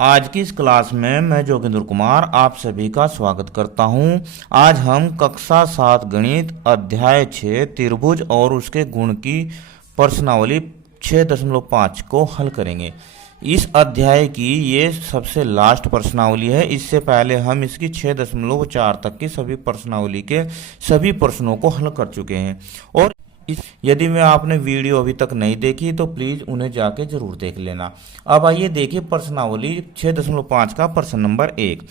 आज की इस क्लास में मैं जोगिंदर कुमार आप सभी का स्वागत करता हूं। आज हम कक्षा 7 गणित अध्याय 6 त्रिभुज और उसके गुण की प्रश्नावली 6.5 को हल करेंगे। इस अध्याय की ये सबसे लास्ट प्रश्नावली है। इससे पहले हम इसकी 6.4 तक की सभी प्रश्नावली के सभी प्रश्नों को हल कर चुके हैं। और यदि में आपने वीडियो अभी तक नहीं देखी तो प्लीज उन्हें जाके जरूर देख लेना। अब आइए देखिए प्रश्नावली 6.5 का प्रश्न नंबर 1।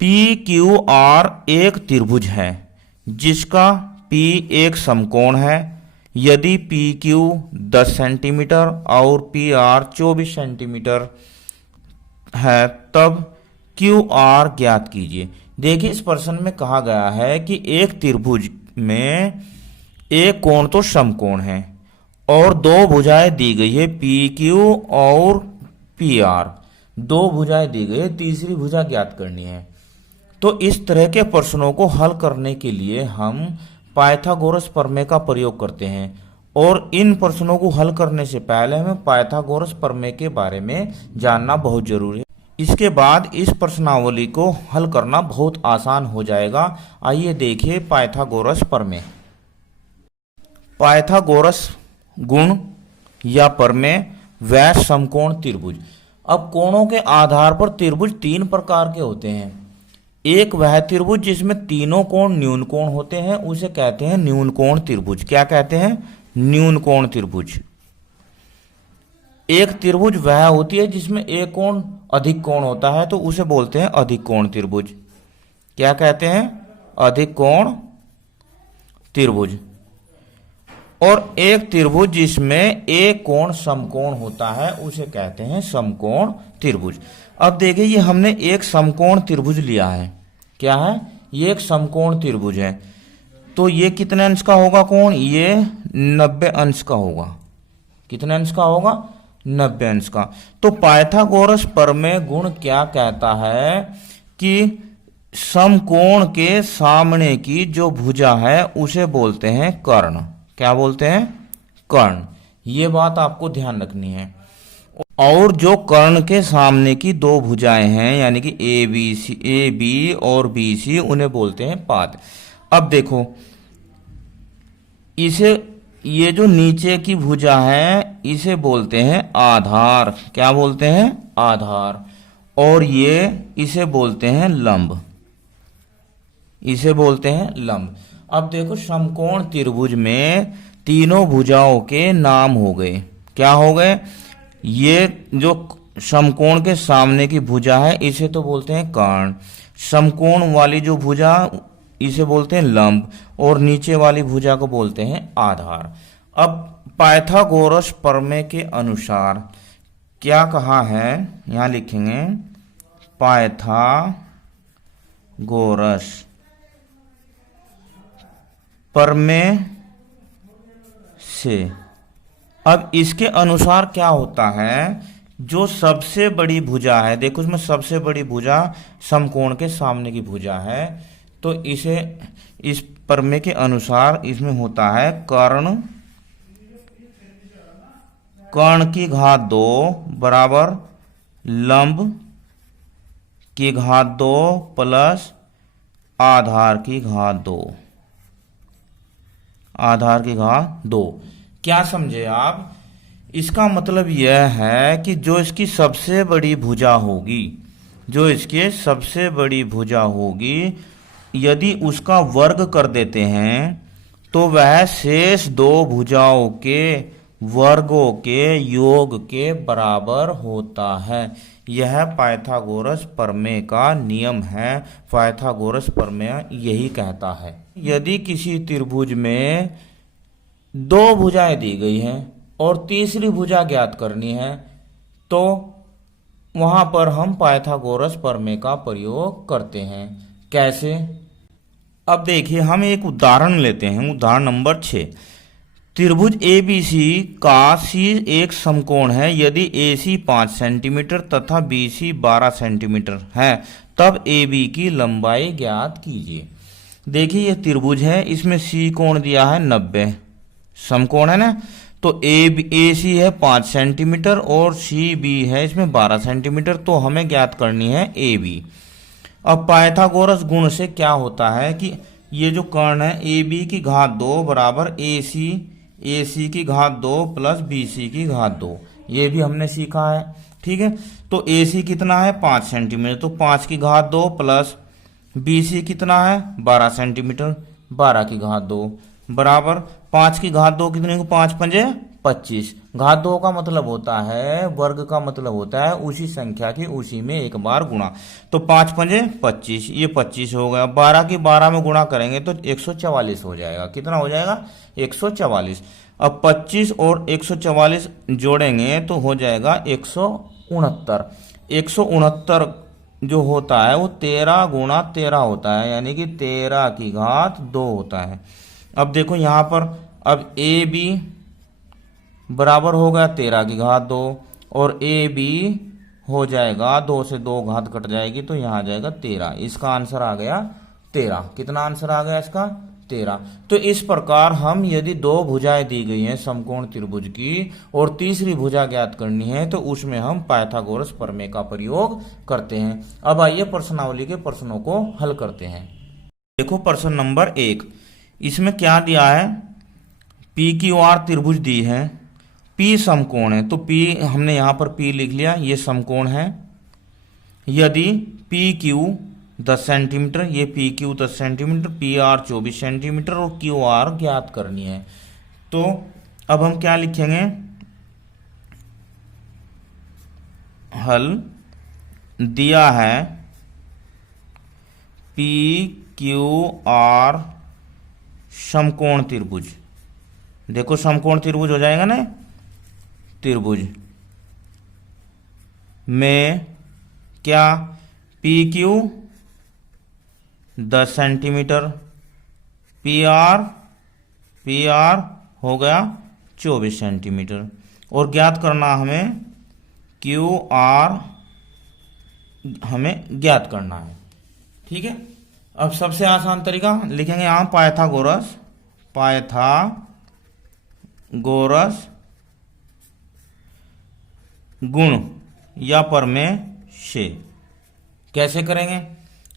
पी क्यू आर एक त्रिभुज है जिसका पी एक समकोण है। यदि पी क्यू 10 सेंटीमीटर और पी आर 24 सेंटीमीटर है तब क्यू आर ज्ञात कीजिए। देखिए इस प्रश्न में कहा गया है कि एक त्रिभुज में एक कोण तो समकोण है और दो भुजाएं दी गई है पी क्यू और पी आर। दो भुजाएं दी गई है, तीसरी भुजा ज्ञात करनी है। तो इस तरह के प्रश्नों को हल करने के लिए हम पाइथागोरस प्रमेय का प्रयोग करते हैं। और इन प्रश्नों को हल करने से पहले हमें पाइथागोरस प्रमेय के बारे में जानना बहुत जरूरी है। इसके बाद इस प्रश्नावली को हल करना बहुत आसान हो जाएगा। आइए देखिए पाइथागोरस प्रमेय। पाइथागोरस गुण या प्रमेय वह समकोण त्रिभुज। अब कोणों के आधार पर त्रिभुज तीन प्रकार के होते हैं। एक वह त्रिभुज जिसमें तीनों कोण न्यून कोण होते हैं उसे कहते हैं न्यून कोण त्रिभुज। क्या कहते हैं? न्यून कोण त्रिभुज। एक त्रिभुज वह होती है जिसमें एक कोण अधिक कोण होता है तो उसे बोलते हैं अधिक कोण त्रिभुज। क्या कहते हैं? अधिक कोण त्रिभुज। और एक त्रिभुज जिसमें एक कोण समकोण होता है उसे कहते हैं समकोण त्रिभुज। अब देखिए ये हमने एक समकोण त्रिभुज लिया है। क्या है? ये एक समकोण त्रिभुज है। तो ये कितने अंश का होगा कोण? ये 90 अंश का होगा। कितने अंश का होगा? 90 अंश का। तो पाइथागोरस प्रमेय गुण क्या कहता है कि समकोण के सामने की जो भुजा है उसे बोलते हैं कर्ण। क्या बोलते हैं? कर्ण। ये बात आपको ध्यान रखनी है। और जो कर्ण के सामने की दो भुजाएं हैं यानी कि ए बी और बी सी उन्हें बोलते हैं पाद। अब देखो इसे ये जो नीचे की भुजा है इसे बोलते हैं आधार। क्या बोलते हैं? आधार। और ये इसे बोलते हैं लंब। इसे बोलते हैं लंब। अब देखो समकोण त्रिभुज में तीनों भुजाओं के नाम हो गए। क्या हो गए? ये जो समकोण के सामने की भुजा है इसे तो बोलते हैं कर्ण। समकोण वाली जो भुजा इसे बोलते हैं लंब और नीचे वाली भुजा को बोलते हैं आधार। अब पाइथागोरस प्रमेय के अनुसार क्या कहा है यहां लिखेंगे पाइथागोरस प्रमेय से। अब इसके अनुसार क्या होता है जो सबसे बड़ी भुजा है, देखो उसमें सबसे बड़ी भुजा समकोण के सामने की भुजा है तो इसे इस प्रमेय के अनुसार इसमें होता है कर्ण की घात 2 बराबर लंब की घात 2 प्लस आधार की घात 2। आधार की घात 2। क्या समझे आप? इसका मतलब यह है कि जो इसकी सबसे बड़ी भुजा होगी, जो इसके सबसे बड़ी भुजा होगी, यदि उसका वर्ग कर देते हैं तो वह शेष दो भुजाओं के वर्गों के योग के बराबर होता है। यह पाइथागोरस प्रमेय का नियम है। पाइथागोरस प्रमेय यही कहता है। यदि किसी त्रिभुज में दो भुजाएं दी गई हैं और तीसरी भुजा ज्ञात करनी है तो वहां पर हम पाइथागोरस प्रमेय का प्रयोग करते हैं। कैसे? अब देखिए हम एक उदाहरण लेते हैं। उदाहरण नंबर 6। त्रिभुज ABC का C एक समकोण है। यदि AC 5 सेंटीमीटर तथा BC 12 सेंटीमीटर है तब AB की लंबाई ज्ञात कीजिए। देखिए यह त्रिभुज है, इसमें C कोण दिया है 90, समकोण है ना। तो ए सी है 5 सेंटीमीटर और सी बी है इसमें 12 सेंटीमीटर, तो हमें ज्ञात करनी है ए बी। अब पाइथागोरस गुण से क्या होता है कि ये जो कर्ण है ए बी की घात 2 बराबर ए सी की घात 2 प्लस बी सी की घात 2, ये भी हमने सीखा है। ठीक है, तो ए सी कितना है 5 सेंटीमीटर, तो 5 की घात 2 प्लस बी सी कितना है 12 सेंटीमीटर, 12 की घात 2 बराबर 5 की घात 2 कितने को 5 पंजे 25। घात 2 का मतलब होता है, वर्ग का मतलब होता है उसी संख्या की उसी में एक बार गुणा, तो 5 पंजे 25, ये 25 हो गया। 12 की 12 में गुणा करेंगे तो 144 हो जाएगा। कितना हो जाएगा 144। अब 25 और 144 जोड़ेंगे तो हो जाएगा 169। 169 जो होता है वो 13 गुणा 13 होता है, यानी कि 13 की घात 2 होता है। अब देखो यहाँ पर अब ए बी बराबर हो गया 13 की घात 2 और ए बी हो जाएगा 2 से 2 घात कट जाएगी तो यहाँ आ जाएगा 13। इसका आंसर आ गया 13। कितना आंसर आ गया इसका 13। तो इस प्रकार हम यदि दो भुजाएं दी गई हैं समकोण त्रिभुज की और तीसरी भुजा ज्ञात करनी है तो उसमें हम पाइथागोरस प्रमेय का प्रयोग करते हैं। अब आइए प्रश्नावली के प्रश्नों को हल करते हैं। देखो प्रश्न नंबर 1, इसमें क्या दिया है, पी क्यू आर त्रिभुज दी है, पी समकोण है, तो पी हमने यहां पर पी लिख लिया, ये समकोण है। यदि पी क्यू 10 सेंटीमीटर, ये P Q 10 centimetre, P R 24 centimetre और क्यू आर ज्ञात करनी है, तो अब हम क्या लिखेंगे, हल दिया है पी क्यू आर समकोण त्रिभुज। देखो समकोण त्रिभुज हो जाएगा ना, त्रिभुज में क्या P Q 10 centimetre, P R हो गया 24 सेंटीमीटर और ज्ञात करना हमें क्यू आर हमें ज्ञात करना है। ठीक है, अब सबसे आसान तरीका लिखेंगे यहां पाइथागोरस गुण या प्रमेय से। कैसे करेंगे,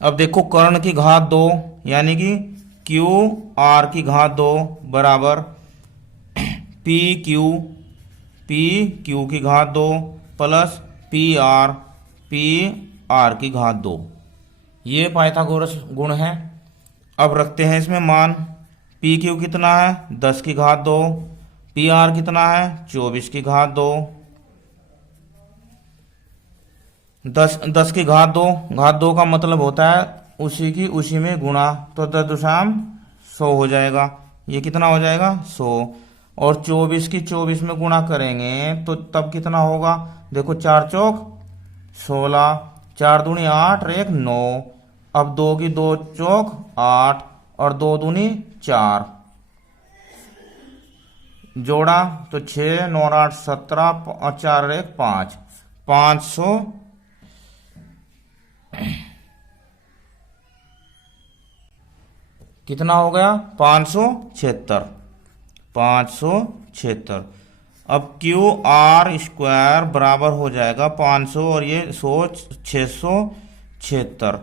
अब देखो कर्ण की घात 2 यानी कि क्यू आर की घात 2 बराबर पी क्यू की घात 2 प्लस पी आर की घात 2, ये पाइथागोरस गुण है। अब रखते हैं इसमें मान, पी क्यू कितना है 10 की घात 2, पी आर कितना है 24 की घात 2, 10 की घात 2 का मतलब होता है उसी की उसी में गुणा, तो 10.100 हो जाएगा। ये कितना हो जाएगा 100 और 24 की 24 में गुणा करेंगे तो तब कितना होगा, देखो 4 चौक 16, 4 दूनी 8 और 1 9, अब 2 की 2 चौक 8 और 2 दूनी 4, जोड़ा तो 6 9 8 17 और 4 और 1 5, 500 कितना हो गया 576। अब क्यू आर स्क्वायर बराबर हो जाएगा 500 और ये 676।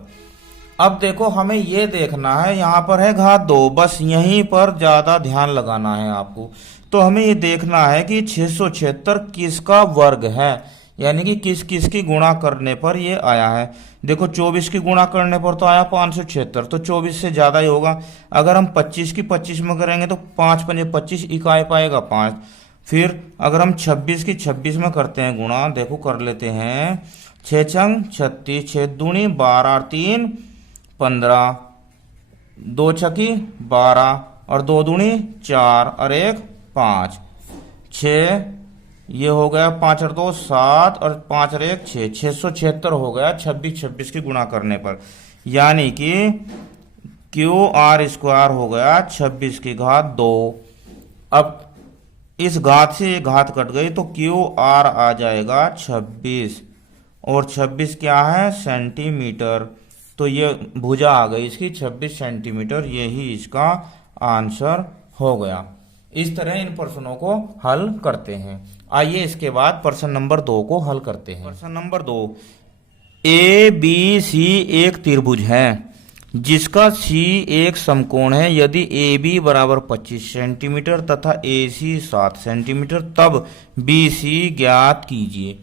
अब देखो हमें ये देखना है, यहाँ पर है घात 2, बस यहीं पर ज्यादा ध्यान लगाना है आपको। तो हमें ये देखना है कि 676 किसका वर्ग है, यानी कि किस किस की गुणा करने पर ये आया है। देखो 24 की गुणा करने पर तो आया 576, तो 24 से ज्यादा ही होगा। अगर हम 25 की 25 में करेंगे तो 5 पंजे 25 इकाई पाएगा 5। फिर अगर हम 26 की 26 में करते हैं गुणा, देखो कर लेते हैं, 6 छंग 36, 6 दूनी 12 और 3 15, 2 छकी 12 और 2 दूनी 4 और 1 5, 6, ये हो गया 5 और 2 7 और 5 और 1 6, 676 हो गया 26 की गुणा करने पर, यानी कि क्यू आर स्क्वायर हो गया 26 की घात 2। अब इस घात से ये घात कट गई तो क्यू आर आ जाएगा 26 और 26 क्या है सेंटीमीटर, तो ये भुजा आ गई इसकी 26 सेंटीमीटर, यही इसका आंसर हो गया। इस तरह इन प्रश्नों को हल करते हैं। आइए इसके बाद प्रश्न नंबर 2 को हल करते हैं। प्रश्न नंबर 2, ए बी सी एक त्रिभुज है जिसका सी एक समकोण है। यदि ए बी बराबर 25 सेंटीमीटर तथा ए सी 7 सेंटीमीटर, तब बी सी ज्ञात कीजिए।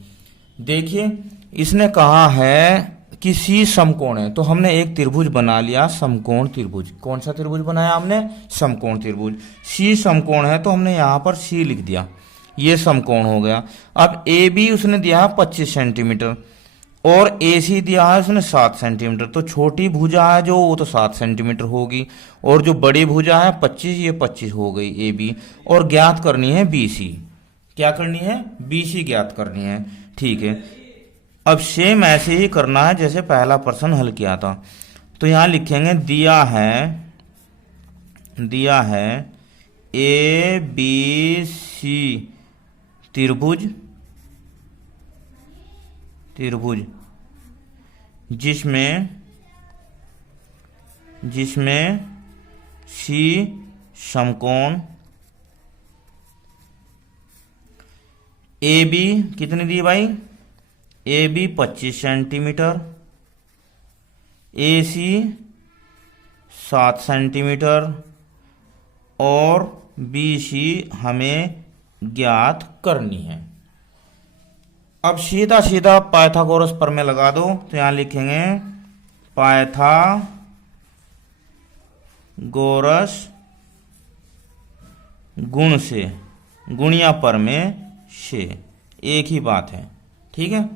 देखिए इसने कहा है कि सी समकोण है, तो हमने एक त्रिभुज बना लिया, समकोण त्रिभुज। कौन सा त्रिभुज बनाया हमने? समकोण त्रिभुज। सी समकोण है तो हमने यहाँ पर सी लिख दिया, ये समकोण हो गया। अब ए बी उसने दिया है 25 सेंटीमीटर और ए सी दिया है उसने 7 सेंटीमीटर। तो छोटी भुजा है जो, वो तो 7 सेंटीमीटर होगी, और जो बड़ी भुजा है 25, ये 25 हो गई ए बी। और ज्ञात करनी है बी सी। क्या करनी है? बी सी ज्ञात करनी है। ठीक है, अब सेम ऐसे ही करना है जैसे पहला प्रश्न हल किया था। तो यहां लिखेंगे दिया है ए बी सी त्रिभुज जिसमें सी समकोण, ए बी कितनी दी भाई? A B 25 centimetre, A C 7 centimetre और बी सी हमें ज्ञात करनी है। अब सीधा सीधा पाइथागोरस प्रमेय लगा दो। तो यहां लिखेंगे पाइथागोरस गुण से, गुणिया प्रमेय से, एक ही बात है। ठीक है,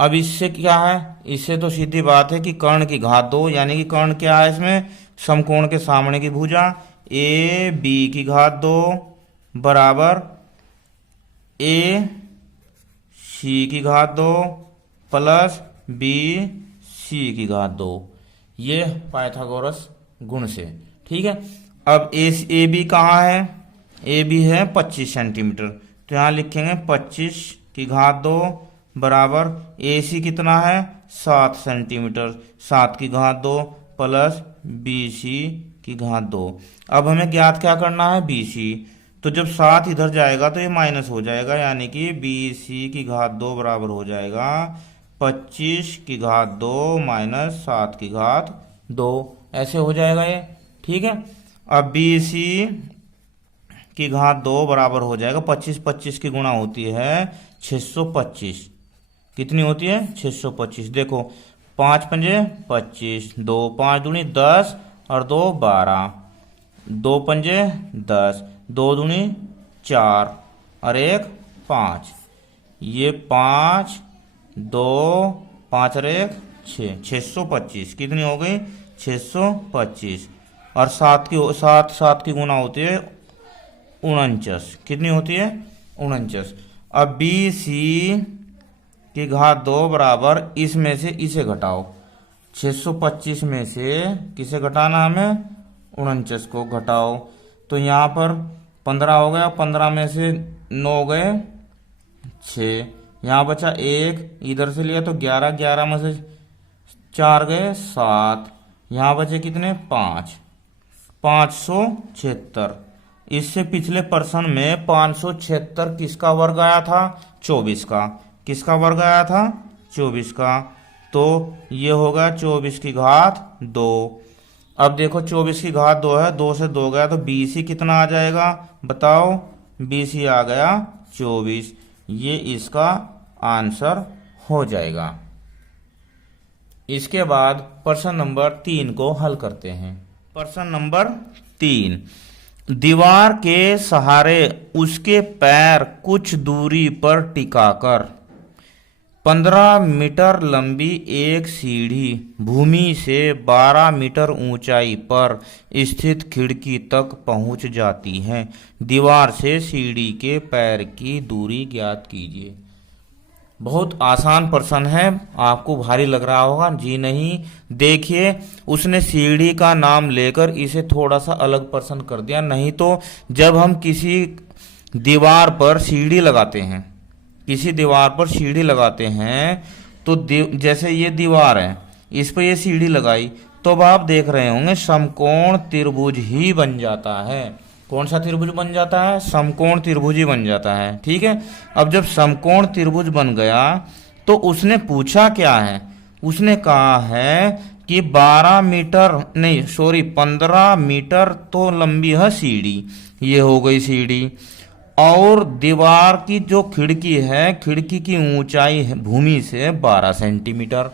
अब इससे क्या है? इससे तो सीधी बात है कि कर्ण की घात 2, यानी कि कर्ण क्या है इसमें? समकोण के सामने की भुजा, ए बी की घात 2 बराबर ए सी की घात 2 प्लस बी सी की घात 2, ये पाइथागोरस गुण से। ठीक है, अब ए बी कहाँ है? ए बी है 25 सेंटीमीटर, तो यहाँ लिखेंगे 25 की घात 2 बराबर ए सी कितना है? 7 सेंटीमीटर, 7 की घात 2 प्लस बी सी की घात 2। अब हमें ज्ञात क्या करना है? B C. तो जब 7 इधर जाएगा तो ये माइनस हो जाएगा, यानी कि बी सी की घात 2 बराबर हो जाएगा 25 की घात 2 माइनस 7 की घात 2, ऐसे हो जाएगा ये। ठीक है, अब बी सी की घात 2 बराबर हो जाएगा 25 की गुणा होती है 625। कितनी होती है? 625। देखो 5 पंजे 25, 2 5 दूनी 10 और 2 12, 2 पंजे 10, 2 दूनी 4 और 1 5, ये 5 2 5 और 1 6, 625 कितनी हो गई? 625। और 7 की गुना होती है 49। कितनी होती है? 49। अब बी सी की घात 2 बराबर इसमें से इसे घटाओ, 625 में से किसे घटाना हमें? 49 को घटाओ। तो यहाँ पर 15 हो गया, 15 में से 9 गए 6, यहाँ बचा 1, इधर से लिया तो 11, 11 में से 4 गए 7, यहाँ बचे कितने? 5, 576। इससे पिछले प्रश्न में 576 किसका वर्ग आया था? 24 का। किसका वर्ग आया था? 24 का। तो ये होगा 24 की घात 2। अब देखो 24 की घात 2 है, 2 से 2 गया तो BC कितना आ जाएगा? बताओ, BC आ गया 24। ये इसका आंसर हो जाएगा। इसके बाद प्रश्न नंबर 3 को हल करते हैं। प्रश्न नंबर 3, दीवार के सहारे उसके पैर कुछ दूरी पर टिकाकर 15 मीटर लंबी एक सीढ़ी भूमि से 12 मीटर ऊंचाई पर स्थित खिड़की तक पहुंच जाती है। दीवार से सीढ़ी के पैर की दूरी ज्ञात कीजिए। बहुत आसान प्रश्न है, आपको भारी लग रहा होगा। जी नहीं, देखिए उसने सीढ़ी का नाम लेकर इसे थोड़ा सा अलग प्रश्न कर दिया। नहीं तो जब हम किसी दीवार पर सीढ़ी लगाते हैं, तो जैसे ये दीवार है, इस पर ये सीढ़ी लगाई, तो अब आप देख रहे होंगे समकोण त्रिभुज ही बन जाता है। कौन सा त्रिभुज बन जाता है? समकोण त्रिभुज ही बन जाता है। ठीक है, अब जब समकोण त्रिभुज बन गया तो उसने पूछा क्या है? उसने कहा है कि 15 मीटर तो लंबी है सीढ़ी, ये हो गई सीढ़ी, और दीवार की जो खिड़की है, खिड़की की ऊंचाई है भूमि से 12 सेंटीमीटर।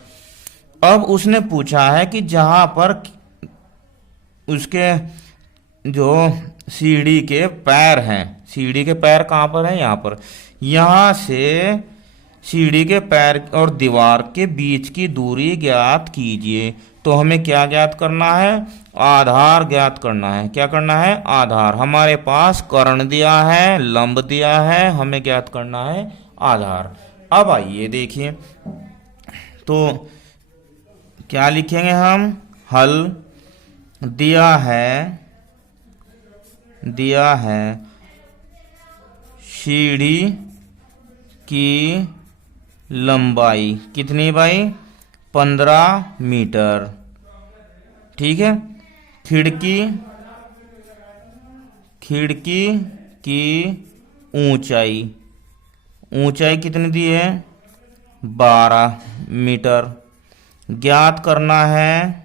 अब उसने पूछा है कि जहां पर उसके जो सीढ़ी के पैर हैं, सीढ़ी के पैर कहाँ पर है? यहाँ पर, यहाँ से सीढ़ी के पैर और दीवार के बीच की दूरी ज्ञात कीजिए। तो हमें क्या ज्ञात करना है? आधार ज्ञात करना है। क्या करना है? आधार। हमारे पास कर्ण दिया है, लंब दिया है, हमें ज्ञात करना है आधार। अब आइए देखिए, तो क्या लिखेंगे हम? हल दिया है सीढ़ी की लंबाई कितनी भाई? 15 मीटर। ठीक है, खिड़की की ऊंचाई कितनी दी है? 12 मीटर। ज्ञात करना है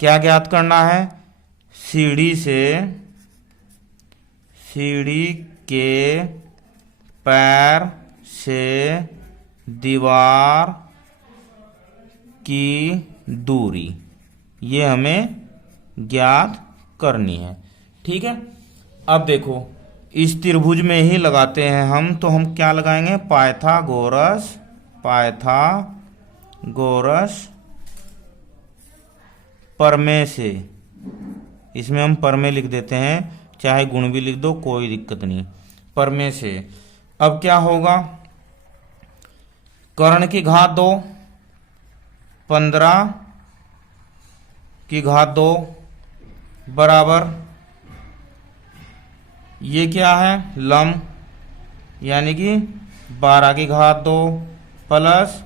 क्या ज्ञात करना है? सीढ़ी के पैर से दीवार की दूरी, ये हमें ज्ञात करनी है। ठीक है, अब देखो इस त्रिभुज में ही लगाते हैं हम, तो हम क्या लगाएंगे? पाइथागोरस प्रमेय से, इसमें हम प्रमेय लिख देते हैं, चाहे गुण भी लिख दो, कोई दिक्कत नहीं। प्रमेय से अब क्या होगा? कर्ण की घात 2, 15 की घात 2 बराबर, ये क्या है? लंब, यानी कि 12 की घात 2 प्लस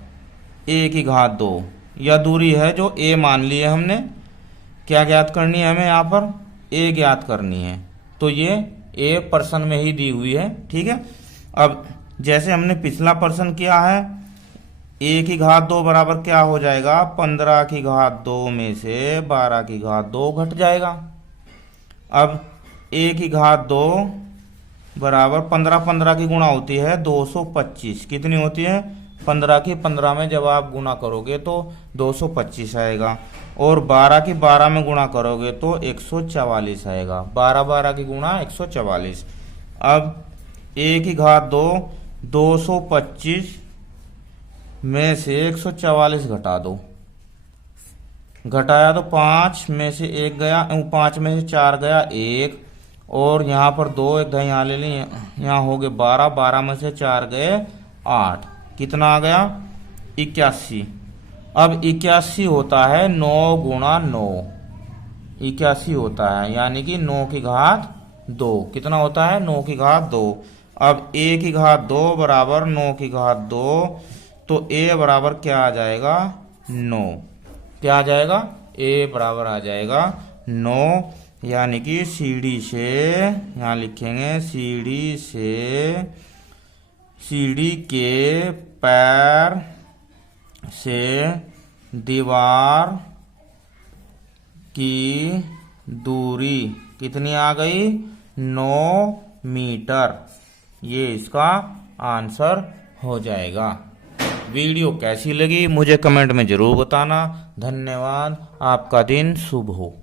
a की घात 2, यह दूरी है जो a मान ली है हमने। क्या ज्ञात करनी है हमें? यहाँ पर a ज्ञात करनी है, तो ये a प्रश्न में ही दी हुई है। ठीक है, अब जैसे हमने पिछला प्रश्न किया है, a की घात 2 बराबर क्या हो जाएगा? 15 की घात 2 में से 12 की घात 2 घट जाएगा। अब a की घात 2 बराबर 15 की गुणा होती है 225, कितनी होती है? 15 की 15 में जब आप गुणा करोगे तो 225 आएगा, और 12 की 12 में गुणा करोगे तो 144 आएगा। 12 की गुणा 144। अब a की घात 2 225 में से 144 घटा दो, घटाया तो 5 में से 1 गया, 5 में से 4 गया 1, और यहाँ पर 2 एक दही यहाँ ले लें, यहाँ हो गए 12 में से 4 गए 8, कितना आ गया? 81। अब 81 होता है 9 गुणा 9, 81 होता है, यानी कि 9 की घात 2, कितना होता है? 9 की घात 2। अब a की घात 2 बराबर 9 की घात 2, तो a बराबर क्या आ जाएगा? 9। क्या आ जाएगा? a बराबर आ जाएगा 9, यानी कि सीढ़ी से, यहाँ लिखेंगे सीढ़ी के पैर से दीवार की दूरी कितनी आ गई? 9 मीटर। ये इसका आंसर हो जाएगा। वीडियो कैसी लगी मुझे कमेंट में जरूर बताना। धन्यवाद, आपका दिन शुभ हो।